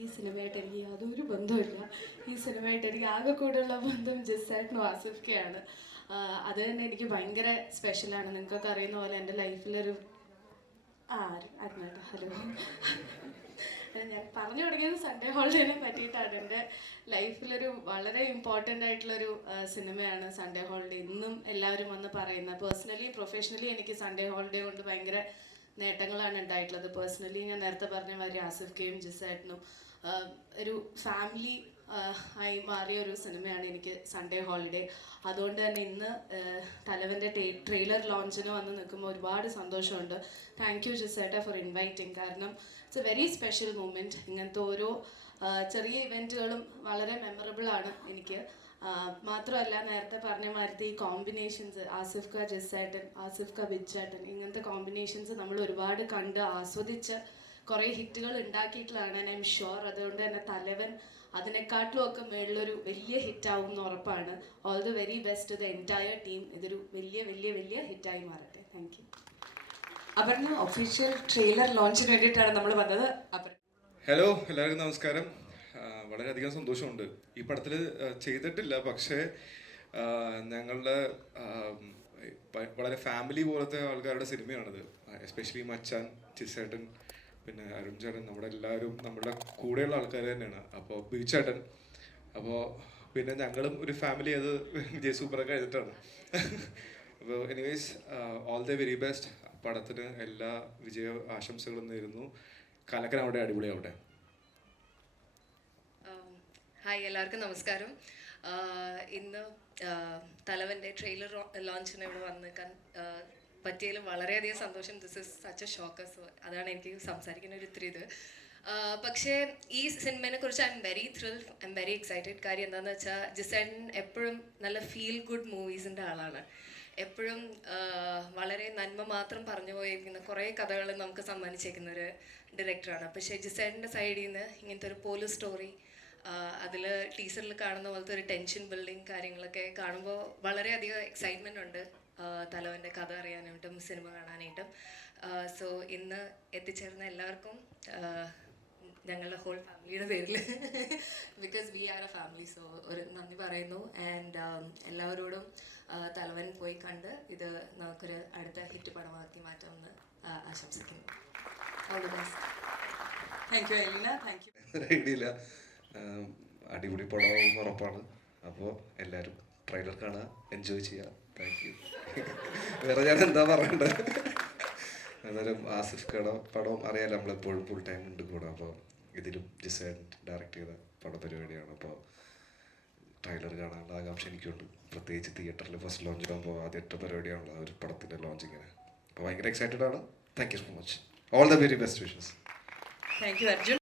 ഈ സിനിമയായിട്ട് എനിക്ക് യാതൊരു ബന്ധമില്ല. ഈ സിനിമയായിട്ട് എനിക്ക് ആകെ കൂടെയുള്ള ബന്ധം ജിസേട്ടനും ആസിഫ്ക്കയാണ്. അത് തന്നെ എനിക്ക് ഭയങ്കര സ്പെഷ്യലാണ്. നിങ്ങൾക്കൊക്കെ അറിയുന്ന പോലെ എൻ്റെ ലൈഫിലൊരു അരുണേട്ടാ ഹലോ. ഞാൻ പറഞ്ഞു തുടങ്ങിയത് സൺഡേ ഹോളിഡേനെ പറ്റിയിട്ടാണ്. എൻ്റെ ലൈഫിലൊരു വളരെ ഇമ്പോർട്ടൻ്റ് ആയിട്ടുള്ളൊരു സിനിമയാണ് സൺഡേ ഹോളിഡേ. ഇന്നും എല്ലാവരും വന്ന് പറയുന്നത്. പേഴ്സണലി പ്രൊഫഷണലി എനിക്ക് സൺഡേ ഹോളിഡേ കൊണ്ട് ഭയങ്കര നേട്ടങ്ങളാണ് ഉണ്ടായിട്ടുള്ളത്. പേഴ്സണലി ഞാൻ നേരത്തെ പറഞ്ഞ മാതിരി ആസിഫ്ക്കയും ജിസേട്ടനും ഒരു ഫാമിലി ആയി മാറിയ ഒരു സിനിമയാണ് എനിക്ക് സൺഡേ ഹോളിഡേ. അതുകൊണ്ട് തന്നെ ഇന്ന് തലവൻ്റെ ട്രെയിലർ ലോഞ്ചിന് വന്ന് നിൽക്കുമ്പോൾ ഒരുപാട് സന്തോഷമുണ്ട്. താങ്ക് യു ജിസേട്ട ഫോർ ഇൻവൈറ്റിംഗ്. കാരണം it's a very special moment. ഇങ്ങനത്തെ ഓരോ ചെറിയ ഇവൻറ്റുകളും വളരെ മെമ്മറബിളാണ് എനിക്ക്. മാത്രമല്ല നേരത്തെ പറഞ്ഞ മാതിരി ഈ കോമ്പിനേഷൻസ് ആസിഫ്ക്ക ജിസേട്ടൻ, ആസിഫ്ക്ക ബിജേട്ടൻ, ഇങ്ങനത്തെ കോമ്പിനേഷൻസ് നമ്മൾ ഒരുപാട് കണ്ട് ആസ്വദിച്ച് കുറേ ഹിറ്റുകൾ ഉണ്ടാക്കിയിട്ടുള്ളതാണ്. I'm sure. അതുകൊണ്ട് തന്നെ തലവൻ അതിനെക്കാട്ടിലും ഒക്കെ മേളിലൊരു വലിയ ഹിറ്റാവും എന്ന് ഉറപ്പാണ്. All the very best the entire team. ഇതൊരു വലിയ വലിയ വലിയ ഹിറ്റായി മാറട്ടെ. Thank you. Aparna, official trailer ലോഞ്ചിന് വേണ്ടിയിട്ടാണ് നമ്മൾ വന്നത്. ഹലോ, എല്ലാവർക്കും നമസ്കാരം. വളരെയധികം സന്തോഷമുണ്ട്. ഈ പടത്തിൽ ചെയ്തിട്ടില്ല, പക്ഷേ ഞങ്ങളുടെ വളരെ ഫാമിലി പോലത്തെ ആൾക്കാരുടെ സിനിമയാണിത്. എസ്പെഷ്യലി മച്ചാൻ, ചിസേട്ടൻ, പിന്നെ അരുൺ ചേട്ടൻ, നമ്മുടെ എല്ലാവരും നമ്മുടെ കൂടെയുള്ള ആൾക്കാർ തന്നെയാണ്. അപ്പോൾ ബീച്ചേട്ടൻ, അപ്പോൾ പിന്നെ ഞങ്ങളും ഒരു ഫാമിലി അത് വിജയ് സൂപ്പറൊക്കെ എഴുതിയിട്ടാണ്. അപ്പോൾ anyways all the very best. പടത്തിന് എല്ലാ വിജയ ആശംസകളും നേരുന്നു. കലക്കനാവട്ടെ, അടിപൊളിയാവട്ടെ. ഹായ്, എല്ലാവർക്കും നമസ്കാരം. ഇന്ന് തലവൻ്റെ ട്രെയിലർ ലോഞ്ചിന് ഇവിടെ വന്ന് നിൽക്കാൻ പറ്റിയതിൽ വളരെയധികം സന്തോഷം. This is such A shock. So അതാണ് എനിക്ക് സംസാരിക്കുന്ന ഒരു ഇത്തിരി ഇത്. പക്ഷേ ഈ സിനിമയെ കുറിച്ച് I am very thrilled, I am very excited. കാര്യം എന്താണെന്ന് വെച്ചാൽ ജിസേട്ടൻ എപ്പോഴും നല്ല ഫീൽ ഗുഡ് മൂവീസിൻ്റെ ആളാണ്. എപ്പോഴും വളരെ നന്മ മാത്രം പറഞ്ഞു പോയിരിക്കുന്ന കുറേ കഥകൾ നമുക്ക് സമ്മാനിച്ചേക്കുന്ന ഒരു ഡയറക്ടറാണ്. പക്ഷേ ജിസേട്ടൻ്റെ സൈഡിൽ നിന്ന് ഇങ്ങനത്തെ ഒരു പോലീസ് സ്റ്റോറി, അതിൽ ടീസറിൽ കാണുന്ന പോലത്തെ ഒരു ടെൻഷൻ ബിൽഡിങ് കാര്യങ്ങളൊക്കെ കാണുമ്പോൾ വളരെയധികം എക്സൈറ്റ്മെൻ്റ് ഉണ്ട് തലവൻ്റെ കഥ അറിയാനായിട്ടും സിനിമ കാണാനായിട്ടും. സോ ഇന്ന് എത്തിച്ചേർന്ന എല്ലാവർക്കും ഞങ്ങളുടെ ഹോൾ ഫാമിലിയുടെ പേരിൽ, because we are a family, so ഒരു നന്ദി പറയുന്നു. ആൻഡ് എല്ലാവരോടും തലവൻ പോയി കണ്ട് ഇത് നമുക്കൊരു അടുത്ത ഹിറ്റ് പടമാക്കി മാറ്റാമെന്ന് ആശംസിക്കുന്നു. All the best. Thank you Eleena. Thank you. ഐഡിയില്ല, അടിപൊളി പടവും ഉറപ്പാണ്. അപ്പോൾ എല്ലാവരും ട്രെയിലർ കാണുക, എൻജോയ് ചെയ്യുക. Thank you. വേറെ ഞാൻ എന്താ പറയണ്ടത്? എന്നാലും ആസിഫ്ക്കയുടെ പടം അറിയാലോ, നമ്മളെപ്പോഴും ഫുൾ ടൈം ഉണ്ട് കൂടെ. അപ്പോൾ ഇതിലും ജിസേൻ ഡയറക്റ്റ് ചെയ്ത പടപരിപാടിയാണ്. അപ്പോൾ ട്രെയിലർ കാണാനുള്ള ആകാംക്ഷ എനിക്കുണ്ട്. പ്രത്യേകിച്ച് തിയേറ്ററിൽ ഫസ്റ്റ് ലോഞ്ച് ആകുമ്പോൾ ആദ്യത്തെ പരിപാടിയാണല്ലോ ഒരു പടത്തിൻ്റെ ലോഞ്ചിങ്ങിന്. അപ്പോൾ ഭയങ്കര എക്സൈറ്റഡ് ആണ്. Thank you so much. All the very best wishes. Thank you Arjun.